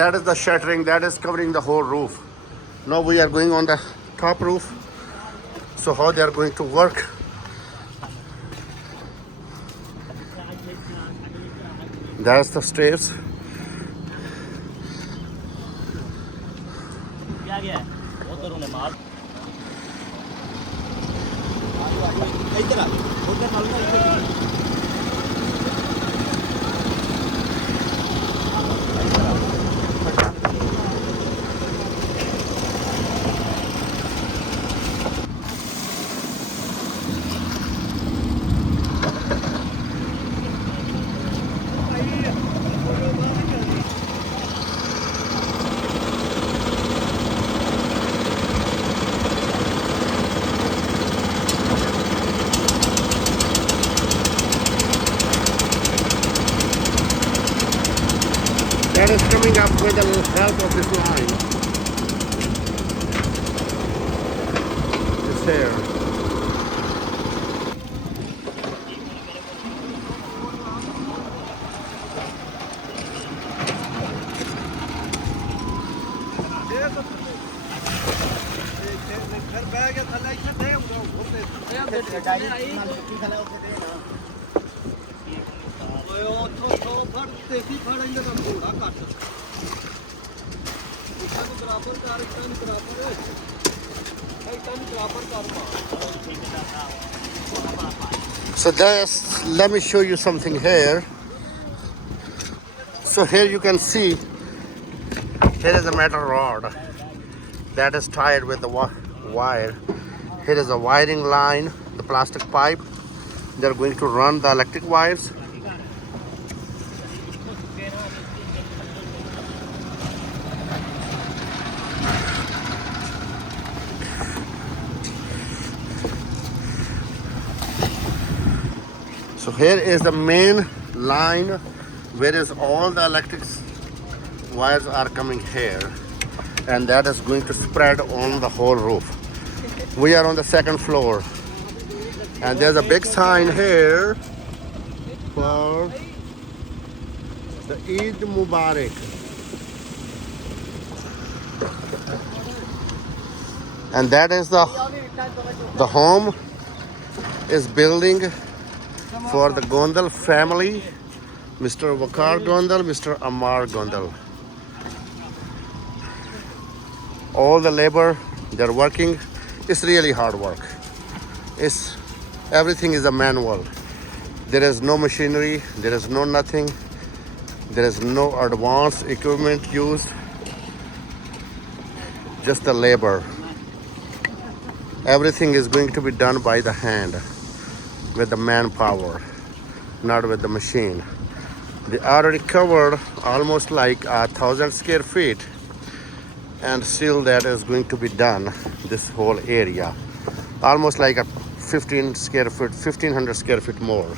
That is the shuttering that is covering the whole roof. Now we are going on the top roof. So how they are going to work? That's the stairs. That is coming up with the help of this line. It's here. So let me show you something here. So here you can see, here is a metal rod that is tied with the wire. Here is a wiring line, the plastic pipe. They're going to run the electric wires. So here is the main line where is all the electric wires are coming here, and that is going to spread on the whole roof. We are on the second floor, and there's a big sign here for the Eid Mubarak. And that is the home is building for the Gondal family, Mr. Wakar Gondal, Mr. Ammar Gondal. All the labor, they're working. It's really hard work. Everything is a manual. There is no machinery, there is no nothing. There is no advanced equipment used. Just the labor. Everything is going to be done by the hand, with the manpower, not with the machine. They already covered almost like 1,000 square feet, and still that is going to be done, this whole area. Almost like a 1,500 square feet more.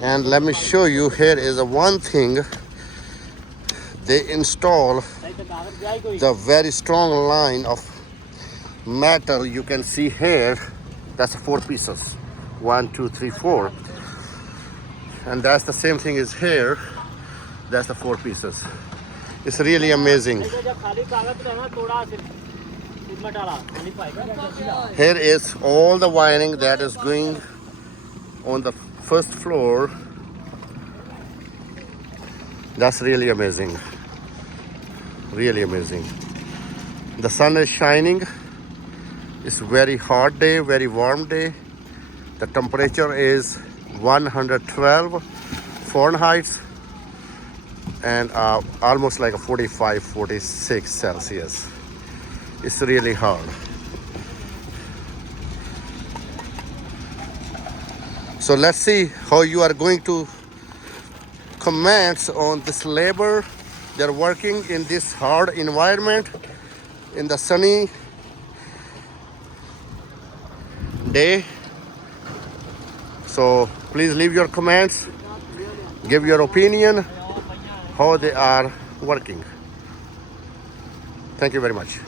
And let me show you, here is one thing. They install the very strong line of metal. You can see here, that's 4 pieces. 1, 2, 3, 4. And that's the same thing is here. That's the 4 pieces. It's really amazing. Here is all the wiring that is going on the first floor. That's really amazing. Really amazing. The sun is shining. It's very hot day, very warm day. The temperature is 112 Fahrenheit and almost like a 45, 46 Celsius. It's really hard. So let's see how you are going to comment on this labor. They're working in this hard environment in the sunny day. So please leave your comments, give your opinion how they are working. Thank you very much.